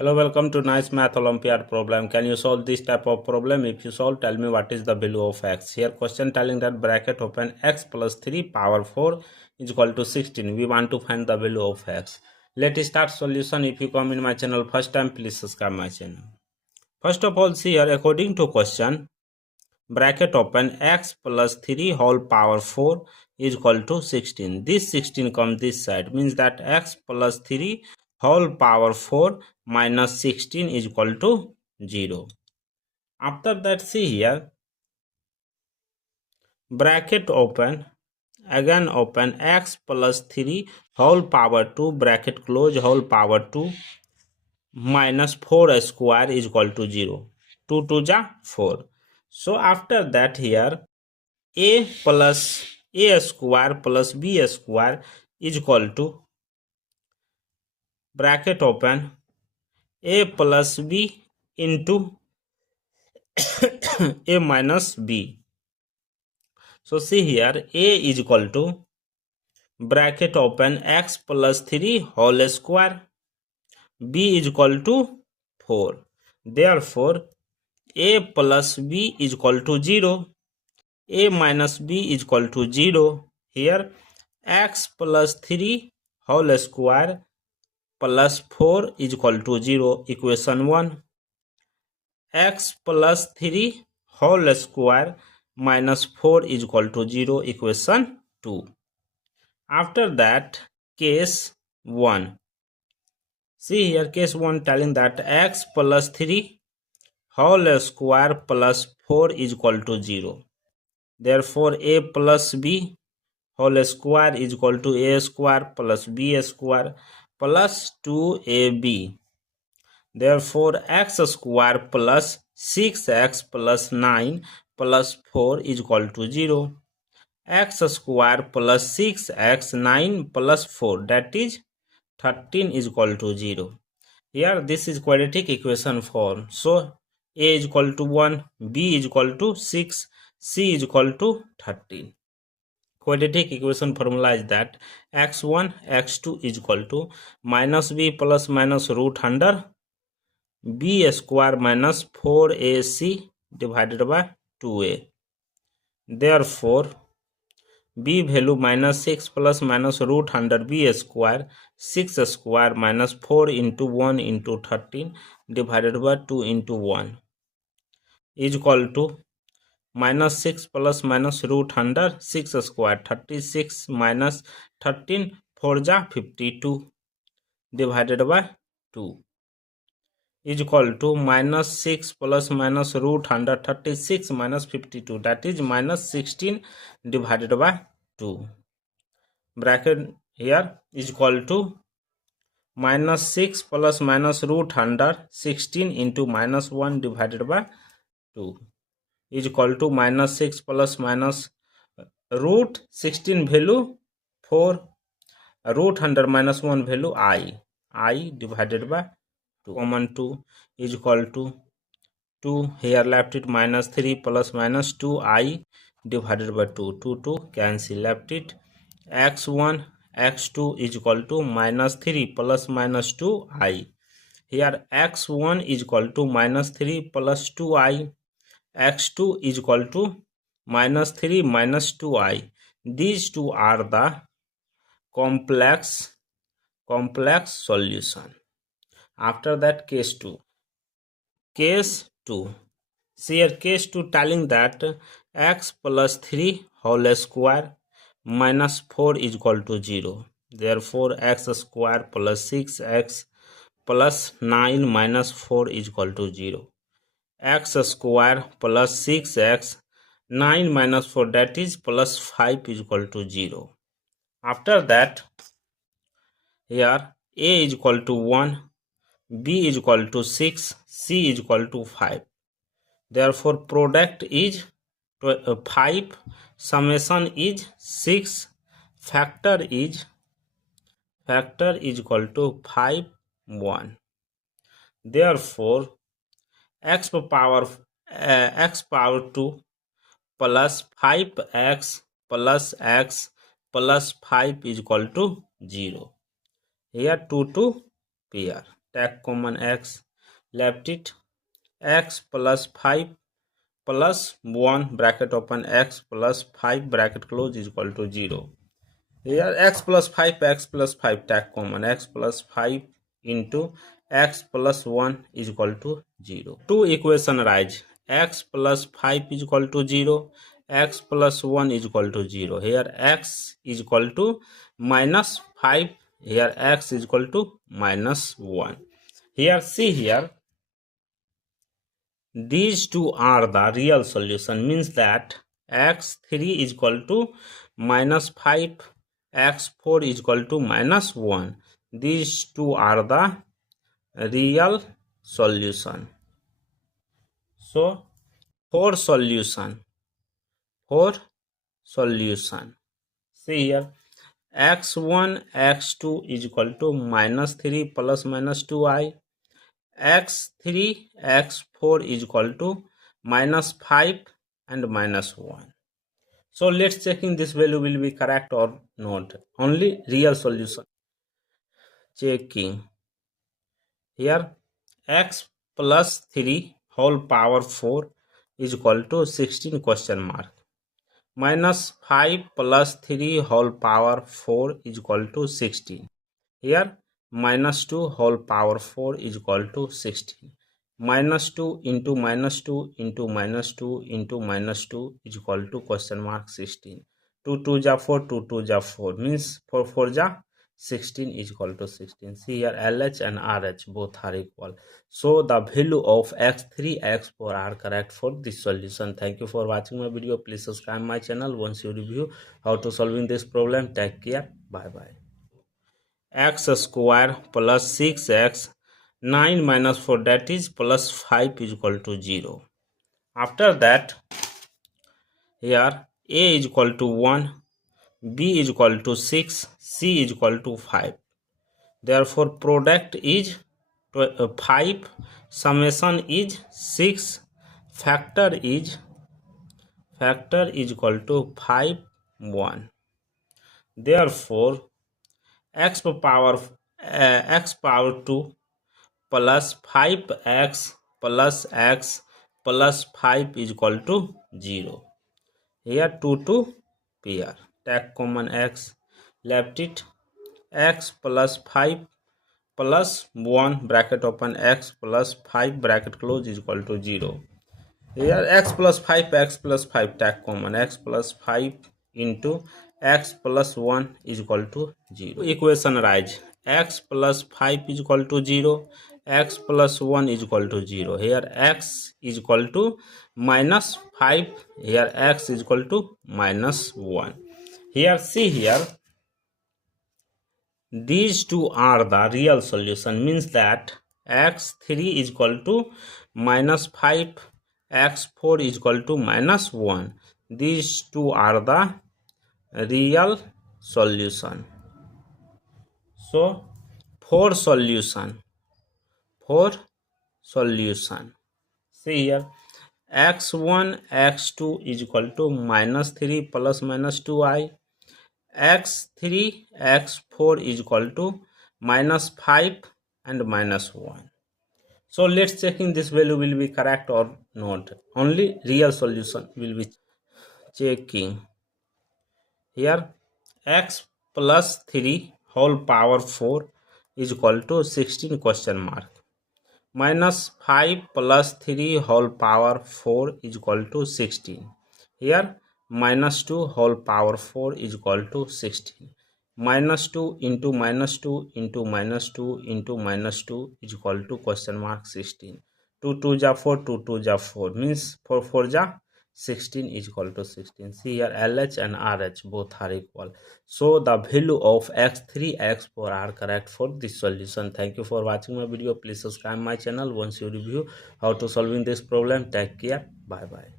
Hello, welcome to nice Math Olympiad problem. Can you solve this type of problem? If you solve, tell me what is the value of x. Here question telling that bracket open x plus 3 power 4 is equal to 16. We want to find the value of x. Let's start solution. If you come in my channel first time, please subscribe my channel. First of all, see here according to question, bracket open x plus 3 whole power 4 is equal to 16. This 16 comes this side, means that x plus 3 whole power 4 minus 16 is equal to 0. After that, see here, bracket open, again open x plus 3 whole power 2 bracket close whole power 2 minus 4 square is equal to 0. 2 to the 4. So after that, here a plus a square plus b square is equal to bracket open a plus b into a minus b. So see here, a is equal to bracket open x plus 3 whole square, b is equal to 4. Therefore, a plus b is equal to 0. A minus b is equal to 0. Here x plus 3 whole square plus 4 is equal to 0. Equation 1. X plus 3 whole square minus 4 is equal to 0. Equation 2. After that, case 1. See here, case 1 telling that x plus 3 whole square plus 4 is equal to 0. Therefore, a plus b whole square is equal to a square plus b square plus 2ab. Therefore, x square plus 6x plus 9 plus 4 is equal to 0. X square plus 6x 9 plus 4, that is 13 is equal to 0. Here this is quadratic equation form. So a is equal to 1, b is equal to 6, c is equal to 13. Quadratic equation formula is that x1 x2 is equal to minus b plus minus root under b square minus 4ac divided by 2a. Therefore, b value minus 6 plus minus root under b square, 6 square minus 4 into 1 into 13 divided by 2 into 1 is equal to minus 6 plus minus root under 6 square, 36 minus 13 4 ja 52 divided by 2 is equal to minus 6 plus minus root under 36 minus 52, that is minus 16 divided by 2. Bracket here is equal to minus 6 plus minus root under 16 into minus 1 divided by 2 is equal to minus 6 plus minus root 16 value 4, root under minus 1 value I divided by 2. Common 2 is equal to 2. Here left it minus 3 plus minus 2I divided by 2. 2 cancel, left it x1 x2 is equal to minus 3 plus minus 2I. Here x1 is equal to minus 3 plus 2I. x2 is equal to minus 3 minus 2I. These two are the complex solution. After that, case 2. Case 2. See here, case 2 telling that x plus 3 whole square minus 4 is equal to 0. Therefore, x square plus 6x plus 9 minus 4 is equal to 0. X square plus 6x 9 minus 4, that is plus 5 is equal to 0. After that, here a is equal to 1, b is equal to 6, c is equal to 5. Therefore, product is 5, summation is 6, factor is equal to 5, 1. Therefore, x power 2 plus 5x plus x plus 5 is equal to 0. Here 2 to pair. take common x, left it x plus 5 plus 1 bracket open x plus 5 bracket close is equal to 0. Here x plus 5 take common x plus 5 into x plus 1 is equal to 0. Two equation arise, x plus 5 is equal to 0, x plus 1 is equal to 0. Here x is equal to minus 5, here x is equal to minus 1. Here see here, these two are the real solution, means that x3 is equal to minus 5, x4 is equal to minus 1. These two are the real solution. So for solution, see here, x1 x2 is equal to minus 3 plus minus 2i, x3 x4 is equal to minus 5 and minus 1. So let's checking this value will be correct or not. Only real solution checking. Here x plus 3 whole power 4 is equal to 16 question mark. Minus 5 plus 3 whole power 4 is equal to 16. Here minus 2 whole power 4 is equal to 16. Minus 2 into minus 2 into minus 2 into minus 2 is equal to question mark 16. 2 2 ja 4, 2 2 ja 4, means 4 4 ja 16 is equal to 16. See here LH and RH both are equal. So the value of x3 x4 are correct for this solution. Thank you for watching my video. Please subscribe my channel once you review how to solving this problem. Take care. Bye bye. X square plus 6x 9 minus 4, that is plus 5 is equal to 0. After that, here a is equal to 1, b is equal to 6, c is equal to 5. Therefore product is 5, summation is 6, factor is equal to 5 1. Therefore x power 2 plus 5x plus x plus 5 is equal to 0. Here 2 to pair, take common x, left it x plus 5 plus 1 bracket open x plus 5 bracket close is equal to 0. Here x plus 5 take common x plus 5 into x plus 1 is equal to 0. Equation arise, x plus 5 is equal to 0, x plus 1 is equal to 0. Here x is equal to minus 5, here x is equal to minus 1. Here see here, these two are the real solution, means that x3 is equal to minus 5, x4 is equal to minus 1. These two are the real solution. So for solution, see here, x1 x2 is equal to minus 3 plus minus 2i, x3 x4 is equal to minus 5 and minus 1. So let's checking this value will be correct or not. Only real solution will be checking. Here x plus 3 whole power 4 is equal to 16 question mark. Minus 5 plus 3 whole power 4 is equal to 16. Here minus 2 whole power 4 is equal to 16. Minus 2 into minus 2 into minus 2 into minus 2 is equal to question mark 16. 2 2 ja 4, 2 2 ja 4, means 4 4 ja 16 is equal to 16. See here LH and RH both are equal. So the value of x3 x4 are correct for this solution. Thank you for watching my video. Please subscribe my channel once you review how to solving this problem. Take care. Bye bye.